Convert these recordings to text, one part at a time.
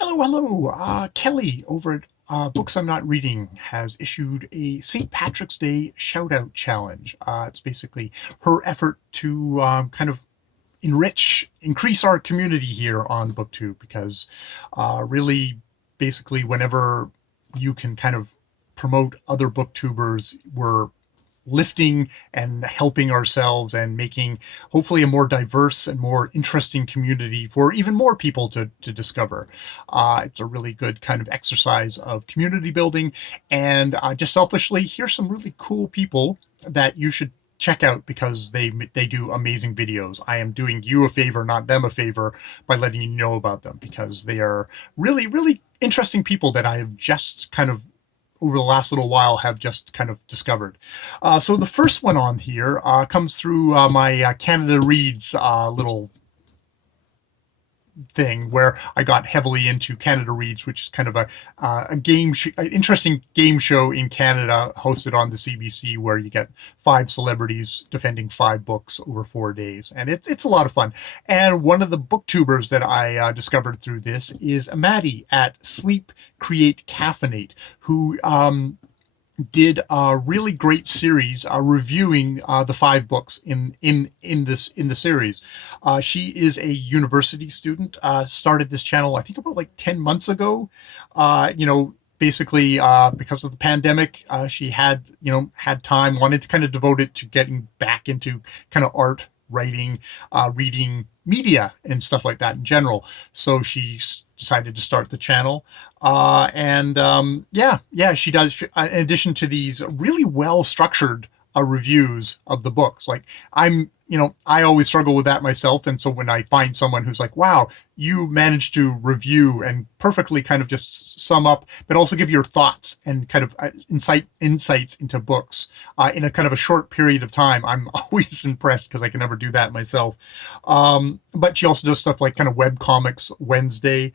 Hello, hello. Kelly over at Books I'm Not Reading has issued a St. Patrick's Day Shoutout Challenge. It's basically her effort to kind of increase our community here on Booktube because really, basically, whenever you can kind of promote other booktubers, we're lifting and helping ourselves and making hopefully a more diverse and more interesting community for even more people to discover. It's a really good kind of exercise of community building. And just selfishly, here's some really cool people that you should check out because they do amazing videos. I am doing you a favor, not them a favor, by letting you know about them because they are really interesting people that I have just kind of over the last little while have just kind of discovered. So the first one on here comes through my Canada Reads little thing where I got heavily into Canada Reads, which is kind of an interesting game show in Canada hosted on the CBC where you get 5 celebrities defending 5 books over 4 days. And it's a lot of fun. And one of the booktubers that I discovered through this is Mattie at Sleep Create Caffeinate, who did a really great series reviewing the 5 books in the series. She is a university student. Started this channel I think about like 10 months ago. Basically because of the pandemic, she had time, wanted to kind of devote it to getting back into kind of art, writing, reading media and stuff like that in general. So she decided to start the channel. She does. In addition to these really well structured reviews of the books, like I always struggle with that myself. And so when I find someone who's like, wow, you managed to review and perfectly kind of just sum up, but also give your thoughts and kind of insights into books in a kind of a short period of time, I'm always impressed because I can never do that myself. But she also does stuff like kind of Web Comics Wednesday.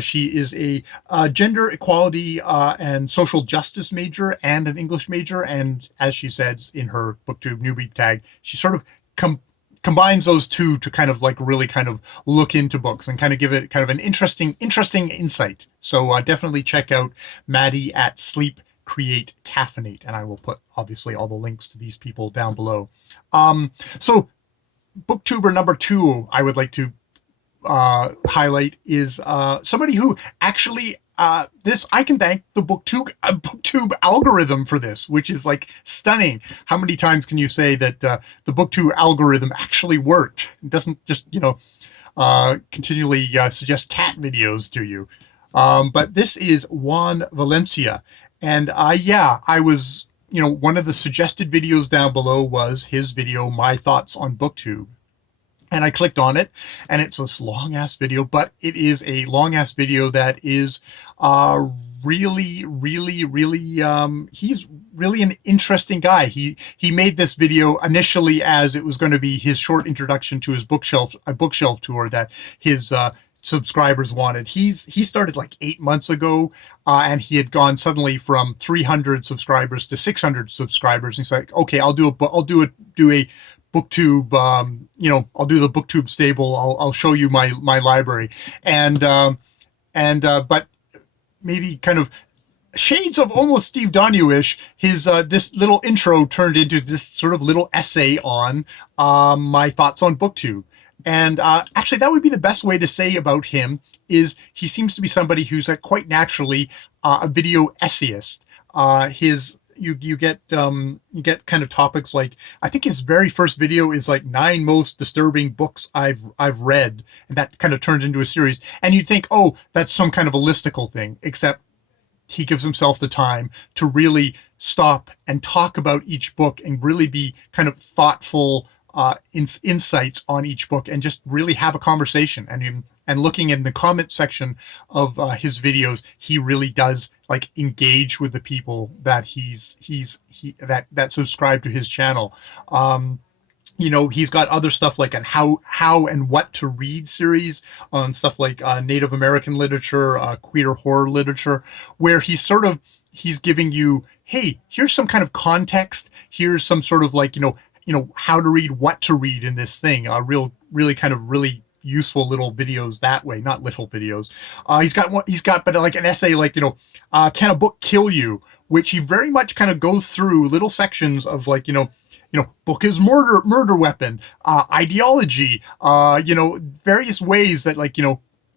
She is a gender equality and social justice major and an English major. And as she says in her Booktube Newbie tag, she sort of combines those two to kind of like really kind of look into books and kind of give it kind of an interesting insight. So definitely check out Mattie at Sleep Create Caffeinate. And I will put obviously all the links to these people down below. So booktuber number 2 I would like to highlight is somebody who actually I can thank the Booktube algorithm for this, which is like stunning. How many times can you say that the Booktube algorithm actually worked? It doesn't just continually suggest cat videos to you. But this is Juan Valencia, and I was one of the suggested videos down below was his video, My Thoughts on Booktube. And I clicked on it, and it's this long-ass video, but it is a long-ass video that is really, he's really an interesting guy. He made this video initially as it was going to be his short introduction to his bookshelf tour that his subscribers wanted. He started like 8 months ago, and he had gone suddenly from 300 subscribers to 600 subscribers. And he's like, okay, I'll do a Booktube, I'll do the Booktube stable. I'll show you my library, but maybe kind of shades of almost Steve Donahue-ish. His this little intro turned into this sort of little essay on my thoughts on Booktube. And actually, that would be the best way to say about him is he seems to be somebody who's quite naturally a video essayist. You get kind of topics like, I think his very first video is like 9 most disturbing books I've read, and that kind of turns into a series. And you'd think, oh, that's some kind of a listicle thing, except he gives himself the time to really stop and talk about each book and really be kind of thoughtful insights on each book and just really have a conversation. And looking in the comment section of his videos, he really does like engage with the people that that subscribe to his channel. He's got other stuff like an how and what to read series on stuff like Native American literature, queer horror literature, where he's giving you, hey, here's some kind of context. Here's some sort of like, how to read, what to read in this thing. Really useful little videos that way. Not little videos. He's got but like an essay like, can a book kill you? Which he very much kind of goes through little sections of like, book is murder weapon, ideology, various ways that like,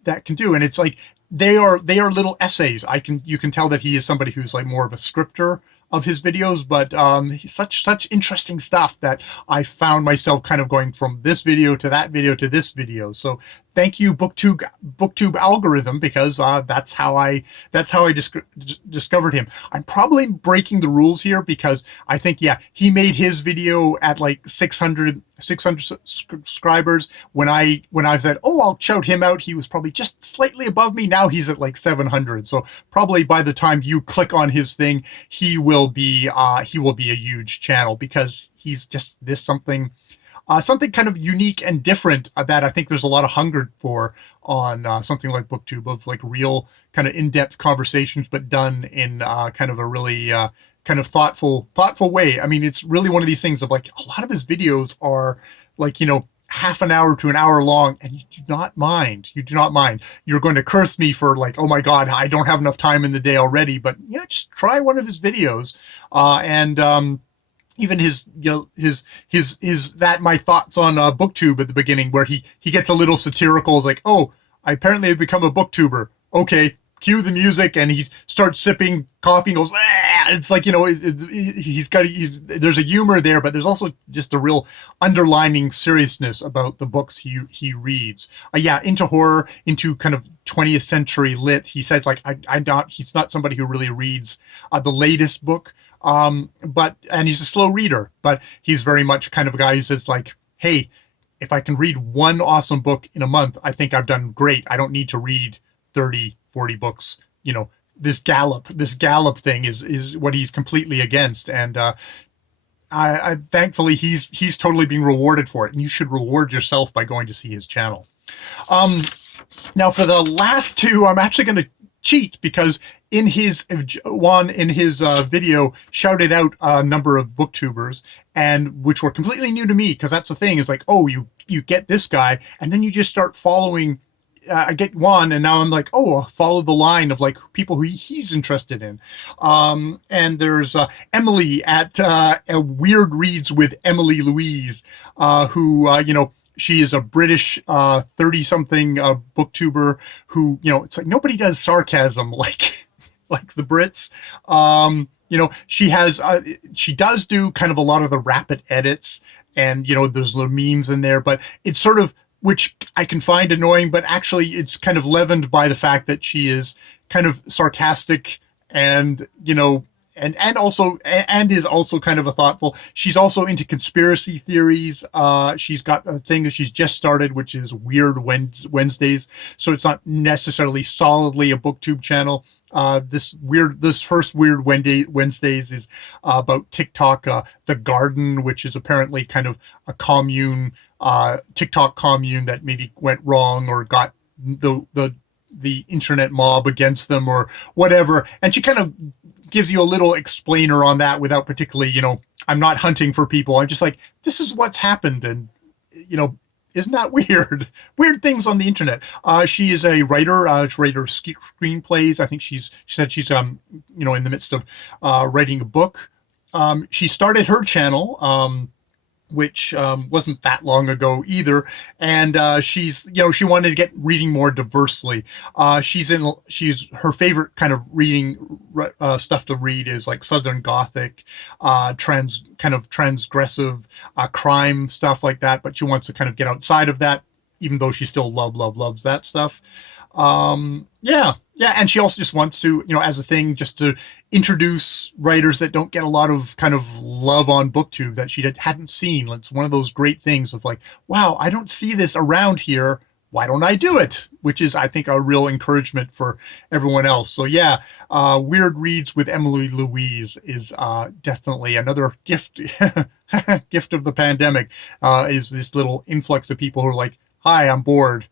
that can do. And it's like, they are little essays. You can tell that he is somebody who's like more of a scripter of his videos, but such interesting stuff that I found myself kind of going from this video to that video to this video. So thank you, Booktube algorithm, because that's how I discovered him. I'm probably breaking the rules here because I think, yeah, he made his video at like 600 subscribers. When I said, oh, I'll shout him out, he was probably just slightly above me. Now he's at like 700. So probably by the time you click on his thing, he will be a huge channel, because he's just something kind of unique and different that I think there's a lot of hunger for on something like Booktube, of like real kind of in-depth conversations, but done in kind of a really kind of thoughtful way. I mean, it's really one of these things of like, a lot of his videos are like, half an hour to an hour long, and you do not mind. You're going to curse me for like, oh my God, I don't have enough time in the day already. But yeah, just try one of his videos. Even his that my thoughts on Booktube at the beginning, where he gets a little satirical. It's like, oh, I apparently have become a booktuber. Okay, cue the music, and he starts sipping coffee and goes, ah! It's like, there's a humor there, but there's also just a real underlining seriousness about the books he reads. Into horror, into kind of 20th century lit. He says like, he's not somebody who really reads the latest book. And he's a slow reader, but he's very much kind of a guy who says like, hey, if I can read one awesome book in a month, I think I've done great. I don't need to read 30, 40 books. This gallop thing is what he's completely against. And, I thankfully he's totally being rewarded for it, and you should reward yourself by going to see his channel. Now for the last two, I'm actually going to cheat, because in his video shouted out a number of booktubers, and which were completely new to me, because that's the thing. It's like, oh, you get this guy, and then you just start following. I get one, and now I'm like, oh, I'll follow the line of like people who he's interested in. And there's Emily at Weird Reads with Emily Louise, who she is a British 30-something booktuber who, it's like nobody does sarcasm like the Brits. She does do kind of a lot of the rapid edits, and there's little memes in there, but it's sort of, which I can find annoying, but actually it's kind of leavened by the fact that she is kind of sarcastic and is also kind of a thoughtful. She's also into conspiracy theories. She's got a thing that she's just started, which is Weird Wednesdays. So it's not necessarily solidly a booktube channel. This first Weird Wednesdays is about TikTok, The Garden, which is apparently kind of a commune, TikTok commune that maybe went wrong or got the internet mob against them or whatever. And she kind of gives you a little explainer on that without particularly, I'm not hunting for people. I'm just like, this is what's happened. And, isn't that weird? Weird things on the internet. She is a writer, screenplays. I think she said she's, in the midst of writing a book. She started her channel, which wasn't that long ago either. And she wanted to get reading more diversely. She's her favorite kind of reading stuff to read is like Southern Gothic, transgressive crime stuff like that. But she wants to kind of get outside of that, even though she still loves that stuff. And she also just wants to, as a thing, just to introduce writers that don't get a lot of kind of love on Booktube that she hadn't seen. It's one of those great things of like, wow, I don't see this around here. Why don't I do it? Which is, I think, a real encouragement for everyone else. So yeah, Weird Reads with Emily Louise is definitely another gift, gift of the pandemic, is this little influx of people who are like, hi, I'm bored.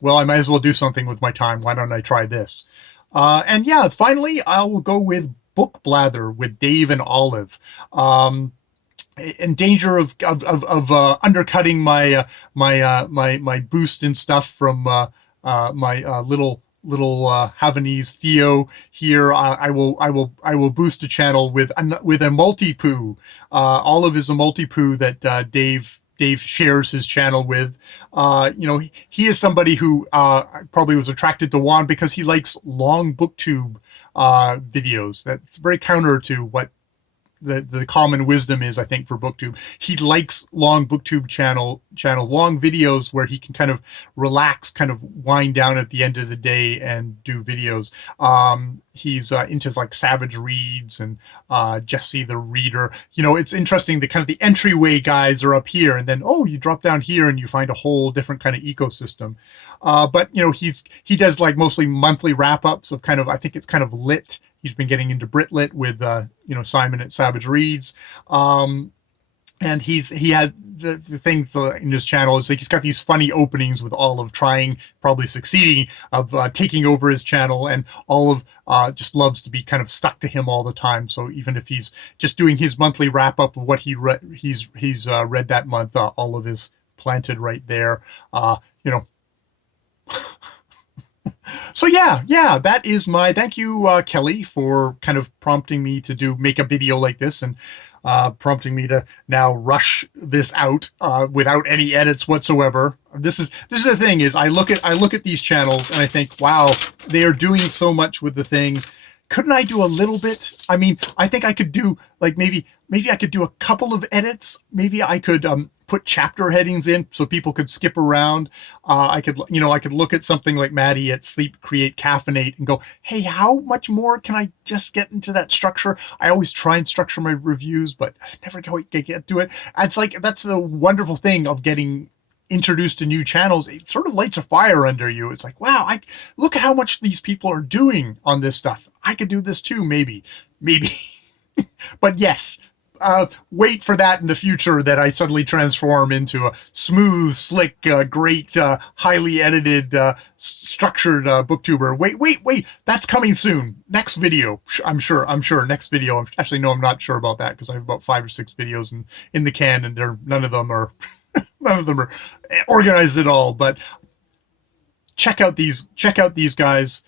Well, I might as well do something with my time. Why don't I try this? And yeah, finally, I will go with Book Blather with Dave and Olive. in danger of undercutting my boost and stuff from my little Havanese Theo here. I will boost a channel with a maltipoo. Olive is a maltipoo that Dave shares his channel with. He is somebody who probably was attracted to Juan because he likes long booktube videos. That's very counter to what the common wisdom is, I think, for booktube. He likes long booktube channel long videos where he can kind of relax, kind of wind down at the end of the day and do videos. He's into like Savage Reads and Jesse the Reader. It's interesting, the kind of the entryway guys are up here, and then you drop down here and you find a whole different kind of ecosystem. But he does like mostly monthly wrap-ups of kind of, I think it's kind of lit. He's been getting into Britlit with Simon at Savage Reads, and he had the thing in his channel is like he's got these funny openings with Olive trying, probably succeeding, of taking over his channel, and Olive just loves to be kind of stuck to him all the time. So even if he's just doing his monthly wrap up of what he's read that month, Olive is planted right there. So yeah, that is my thank you, Kelly, for kind of prompting me to make a video like this, and prompting me to now rush this out without any edits whatsoever. This is the thing, is I look at these channels and I think, wow, they are doing so much with the thing. Couldn't I do a little bit? I mean, I think I could do like maybe I could do a couple of edits. Maybe I could put chapter headings in so people could skip around. I could look at something like Mattie at Sleep Create Caffeinate and go, hey, how much more can I just get into that structure? I always try and structure my reviews, but I never get to it. It's like, that's the wonderful thing of getting introduced to new channels. It sort of lights a fire under you. It's like, wow, look at how much these people are doing on this stuff. I could do this too, maybe. But yes, wait for that in the future, that I suddenly transform into a smooth, slick, great, highly edited, structured booktuber. Wait, that's coming soon. Next video, I'm sure. Next video. Actually, no, I'm not sure about that, because I have about 5 or 6 videos in the can, and none of them are organized at all. But check out these guys.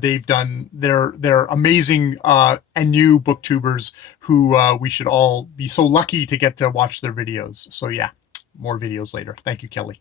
They're amazing and new booktubers who we should all be so lucky to get to watch their videos. So yeah, more videos later. Thank you, Kelly.